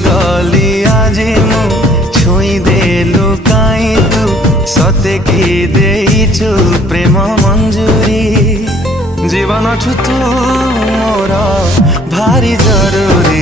गली आज मु छुई देलु काई तू सते की देइछु प्रेम मंजूरी जीवन छु तू मोर भारी जरूरी।